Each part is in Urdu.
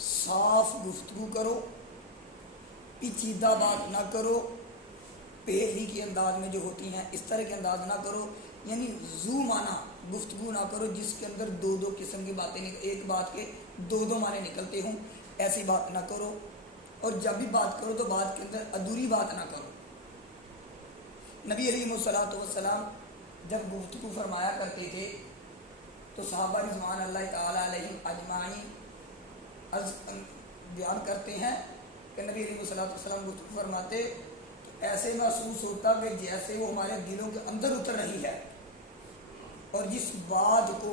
صاف گفتگو کرو، پیچیدہ بات نہ کرو، پہلی کے انداز میں جو ہوتی ہیں اس طرح کے انداز نہ کرو، یعنی زو معنی گفتگو نہ کرو جس کے اندر دو دو قسم کی باتیں، ایک بات کے دو دو معنی نکلتے ہوں، ایسی بات نہ کرو۔ اور جب بھی بات کرو تو بات کے اندر ادھوری بات نہ کرو۔ نبی علیہ الصلوۃ والسلام جب گفتگو فرمایا کرتے تھے تو صحابہ رضوان اللہ تعالی علیہم اجمعین بیان کرتے ہیں کہ نبی علیہ الصلوۃ والسلام گفتگو فرماتے تو ایسے محسوس ہوتا کہ جیسے وہ ہمارے دلوں کے اندر اتر رہی ہے، اور جس بات کو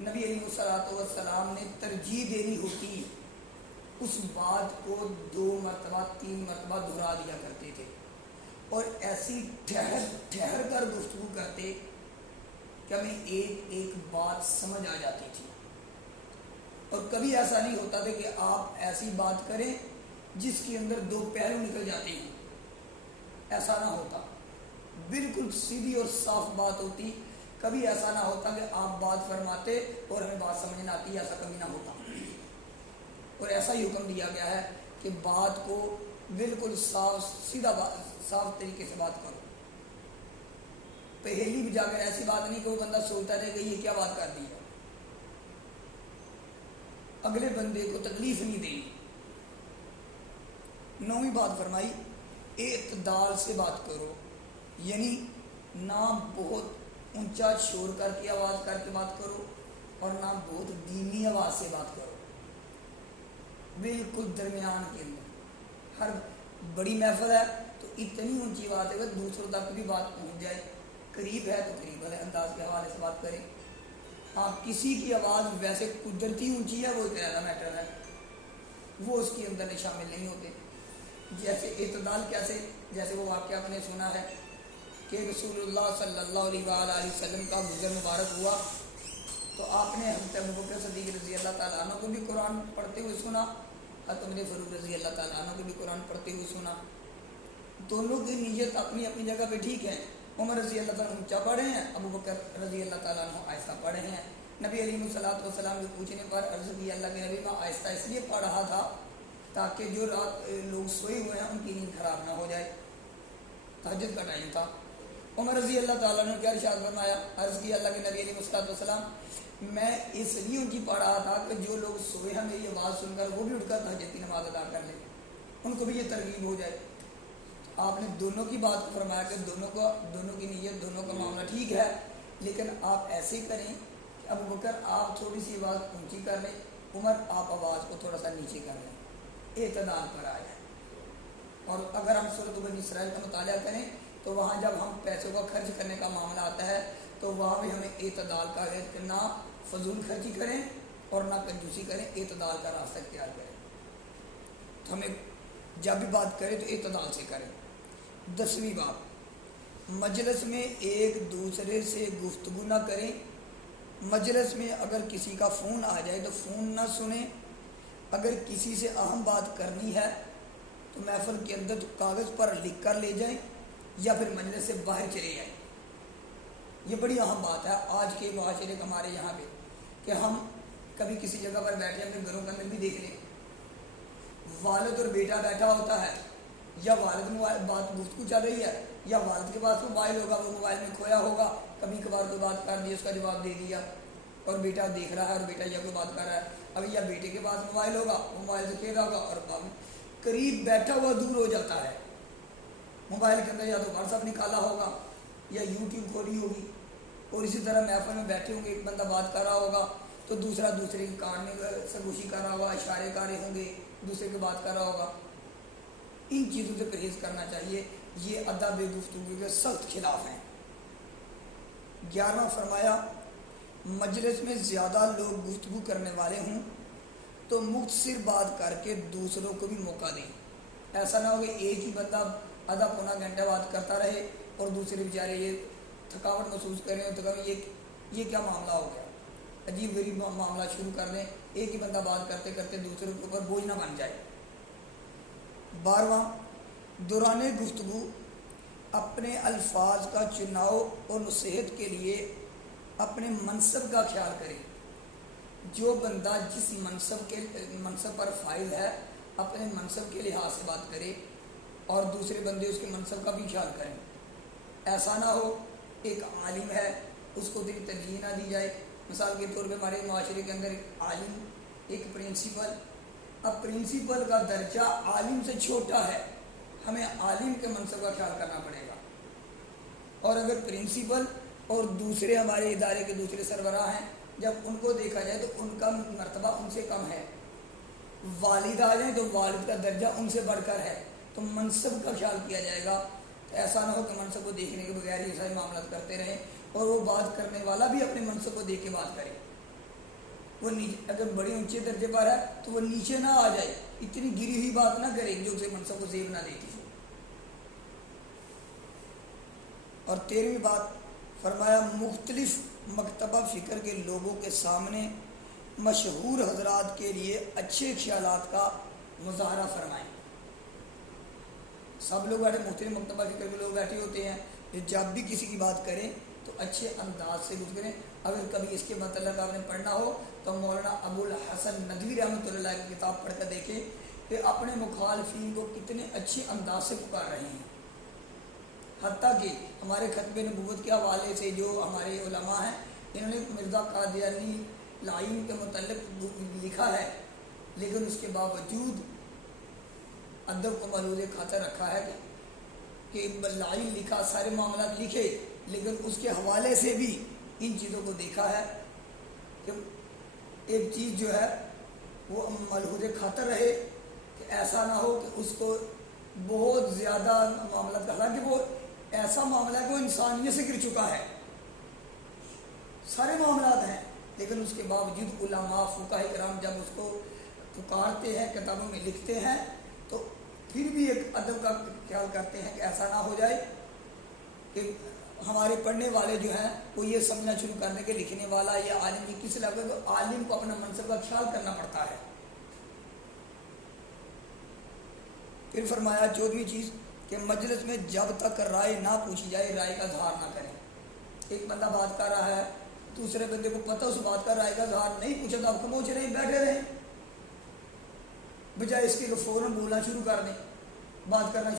نبی علیہ الصلوۃ والسلام نے ترجیح دینی ہوتی اس بات کو 2 مرتبہ 3 مرتبہ دہرا دیا کرتے تھے، اور ایسی ٹھہر کر گفتگو کرتے کہ ہمیں ایک ایک بات سمجھ آ جاتی تھی۔ اور کبھی ایسا نہیں ہوتا تھا کہ آپ ایسی بات کریں جس کے اندر 2 پہلو نکل جاتے ہیں، ایسا نہ ہوتا، بالکل سیدھی اور صاف بات ہوتی۔ کبھی ایسا نہ ہوتا کہ آپ بات فرماتے اور ہمیں بات سمجھ نہ آتی، ایسا کبھی نہ ہوتا۔ اور ایسا ہی حکم دیا گیا ہے کہ بات کو بالکل سیدھا صاف طریقے سے بات کرو۔ پہلی بھی جا کر ایسی بات نہیں کہ وہ بندہ سوچتا رہے کہ یہ کیا بات کر دی ہے، اگلے بندے کو تکلیف نہیں دینی۔ 9ویں بات فرمائی اعتدال سے بات کرو، یعنی نہ بہت اونچا شور کر کے آواز کر کے بات کرو اور نہ بہت دھیمی آواز سے بات کرو، بالکل درمیان کے اندر۔ ہر بڑی محفل ہے تو اتنی اونچی بات ہے کہ دوسروں تک بھی بات پہنچ جائے، قریب ہے تو قریب ہے انداز کے حوالے سے بات کریں۔ ہاں کسی کی آواز ویسے قدرتی اونچی ہے وہ ایک علیحدہ میٹر ہے، وہ اس کے اندر شامل نہیں ہوتے۔ جیسے اعتدال کیسے، جیسے وہ واقعہ آپ نے سنا ہے کہ رسول اللہ صلی اللہ علیہ وآلہ وسلم کا گزر مبارک ہوا تو آپ نے حضرت ابوبکر صدیق رضی اللہ تعالیٰ عنہ کو بھی قرآن پڑھتے ہوئے سنا، حضرت عمر فاروق رضی اللہ تعالیٰ عنہ کو بھی قرآن پڑھتے ہوئے سنا۔ دونوں کی نیت اپنی اپنی جگہ پہ ٹھیک ہے، عمر رضی اللہ تعالیٰ عنہ اونچا پڑھے ہیں، ابوبکر رضی اللہ تعالیٰ عنہ آہستہ پڑھے ہیں۔ نبی علیہ الصلوۃ والسلام کے پوچھنے پر عرض کیا اللہ کے نبی میں آہستہ اس لیے پڑھ رہا تھا تاکہ جو رات لوگ سوئے ہوئے ہیں ان کی نیند خراب نہ ہو جائے، تہجد کا ٹائم تھا۔ عمر رضی اللہ تعالیٰ نے کیا ارشاد فرمایا، عرض کیا اللہ کے نبی علیہ الصلوۃ والسلام میں اس لیے ان کی پڑھ رہا تھا کہ جو لوگ سوئے ہیں میری آواز سن کر وہ بھی اٹھ کر تہجد کی نماز ادا کر لیں، ان کو بھی یہ ترغیب ہو جائے۔ آپ نے دونوں کی بات کو فرمایا کہ دونوں کی نیت، دونوں کا معاملہ ٹھیک ہے، لیکن آپ ایسے کریں کہ ابوبکر آپ تھوڑی سی آواز اونچی کر لیں، عمر آپ آواز کو تھوڑا سا نیچے کر لیں، اعتدال پر آ جائے۔ اور اگر ہم سورۃ بنی اسرائیل کا مطالعہ کریں تو وہاں جب ہم پیسوں کا خرچ کرنے کا معاملہ آتا ہے تو وہاں بھی ہمیں اعتدال کا ہے کہ نہ فضول خرچی کریں اور نہ کنجوسی کریں، اعتدال کا راستہ اختیار کریں۔ تو ہمیں جب بھی بات کریں تو اعتدال سے کریں۔ 10ویں بات، مجلس میں ایک دوسرے سے گفتگو نہ کریں۔ مجلس میں اگر کسی کا فون آ جائے تو فون نہ سنیں۔ اگر کسی سے اہم بات کرنی ہے تو محفل کے اندر تو کاغذ پر لکھ کر لے جائیں یا پھر مجلس سے باہر چلے جائیں۔ یہ بڑی اہم بات ہے آج کے معاشرے کا ہمارے یہاں پہ، کہ ہم کبھی کسی جگہ پر بیٹھے اپنے گھروں کے اندر بھی دیکھ لیں، والد اور بیٹا بیٹھا ہوتا ہے، یا والد موبائل بات گفتگو چل رہی ہے یا والد کے پاس موبائل ہوگا، وہ موبائل میں کھویا ہوگا، کبھی کبھار کوئی بات کر دی اس کا جواب دے دیا، اور بیٹا دیکھ رہا ہے اور بیٹا یا کوئی بات کر رہا ہے، ابھی یا بیٹے کے پاس موبائل ہوگا وہ موبائل سے کھیل رہا ہوگا اور قریب بیٹھا ہوا دور ہو جاتا ہے، موبائل کے اندر یا تو واٹس ایپ نکالا ہوگا یا یوٹیوب کھولی ہوگی، اور اسی طرح محفل میں بیٹھے ہوں گے، ایک بندہ بات کر رہا ہوگا تو دوسرا دوسرے کے کان میں سرگوشی کر رہا ہوگا، اشارے کر رہے ہوں گے، دوسرے کی بات کر رہا ہوگا۔ ان چیزوں سے پرہیز کرنا چاہیے، یہ ادب گفتگو کے سخت خلاف ہیں۔ 11واں فرمایا مجلس میں زیادہ لوگ گفتگو کرنے والے ہوں تو مختصر بات کر کے دوسروں کو بھی موقع دیں۔ ایسا نہ ہو کہ ایک ہی بندہ آدھا پونا گھنٹہ بات کرتا رہے اور دوسرے بیچارے یہ تھکاوٹ محسوس کریں اور یہ کیا معاملہ ہو گیا، عجیب غریب معاملہ شروع کر دیں، ایک ہی بندہ بات کرتے کرتے دوسروں کے اوپر بوجھ نہ بن جائے۔ 12واں دوران گفتگو اپنے الفاظ کا چناؤ اور نصیحت کے لیے اپنے منصب کا خیال کریں۔ جو بندہ جس منصب پر فائز ہے اپنے منصب کے لحاظ سے بات کرے اور دوسرے بندے اس کے منصب کا بھی خیال کریں. ایسا نہ ہو ایک عالم ہے اس کو اتنی ترجیح نہ دی جائے. مثال کے طور پہ ہمارے معاشرے کے اندر ایک عالم ایک پرنسپل، اب پرنسپل کا درجہ عالم سے چھوٹا ہے، ہمیں عالم کے منصب کا خیال کرنا پڑے گا. اور اگر پرنسپل اور دوسرے ہمارے ادارے کے دوسرے سربراہ ہیں، جب ان کو دیکھا جائے تو ان کا مرتبہ ان سے کم ہے. والد آ جائیں تو والد کا درجہ ان سے بڑھ کر ہے، تو منصب کا خیال کیا جائے گا. تو ایسا نہ ہو کہ منصب کو دیکھنے کے بغیر یہ سارے معاملات کرتے رہیں اور وہ بات کرنے والا بھی اپنے منصب کو دیکھ کے بات کرے. وہ اگر بڑے اونچے درجے پر ہے تو وہ نیچے نہ آ جائے، اتنی گری ہوئی بات نہ کرے جو اسے منصب کو زیب نہ دیتی. اور 13ویں بات فرمایا مختلف مکتبہ فکر کے لوگوں کے سامنے مشہور حضرات کے لیے اچھے خیالات کا مظاہرہ فرمائیں. سب لوگ بیٹھے، مختلف مکتبہ فکر کے لوگ بیٹھے ہوتے ہیں، جو جب بھی کسی کی بات کریں تو اچھے انداز سے گفتگو کریں. اگر کبھی اس کے متعلق آپ نے پڑھنا ہو تو مولانا ابو الحسن ندوی رحمۃ اللہ علیہ کی کتاب پڑھ کر دیکھیں کہ اپنے مخالفین کو کتنے اچھے انداز سے پکار رہے ہیں. حتیٰ کہ ہمارے ختم نبوت کے حوالے سے جو ہمارے علماء ہیں انہوں نے مرزا قادیانی لعین کے متعلق لکھا ہے، لیکن اس کے باوجود ادب کو ملحوظ خاطر رکھا ہے کہ لعین لکھا، سارے معاملات لکھے، لیکن اس کے حوالے سے بھی ان چیزوں کو دیکھا ہے کہ ایک چیز جو ہے وہ ملحوظ خاطر رہے کہ ایسا نہ ہو کہ اس کو بہت زیادہ معاملات کا، حالانکہ وہ ایسا معاملہ ہے کہ وہ انسانیت سے گر چکا ہے، سارے معاملات ہیں، لیکن اس کے باوجود علماء فقہاء کرام جب اس کو پکارتے ہیں، کتابوں میں لکھتے ہیں، تو پھر بھی ایک ادب کا خیال کرتے ہیں کہ ایسا نہ ہو جائے کہ ہمارے پڑھنے والے جو ہیں وہ یہ سمجھنا شروع کر دیں کہ لکھنے والا یا عالم کی کس لگے، تو عالم کو اپنا منصب کا خیال کرنا پڑتا ہے. پھر فرمایا 14ویں چیز کہ مجلس میں جب تک رائے نہ پوچھی جائے رائے کا اظہار نہ کریں. ایک بندہ بات کر رہا ہے، دوسرے بندے کو پتہ اس بات کا رائے کا اظہار نہیں پوچھا تو آپ خاموش رہیں، بیٹھے رہیں، بجائے اس کے فوراً بولنا شروع کر دیں، بات کرنا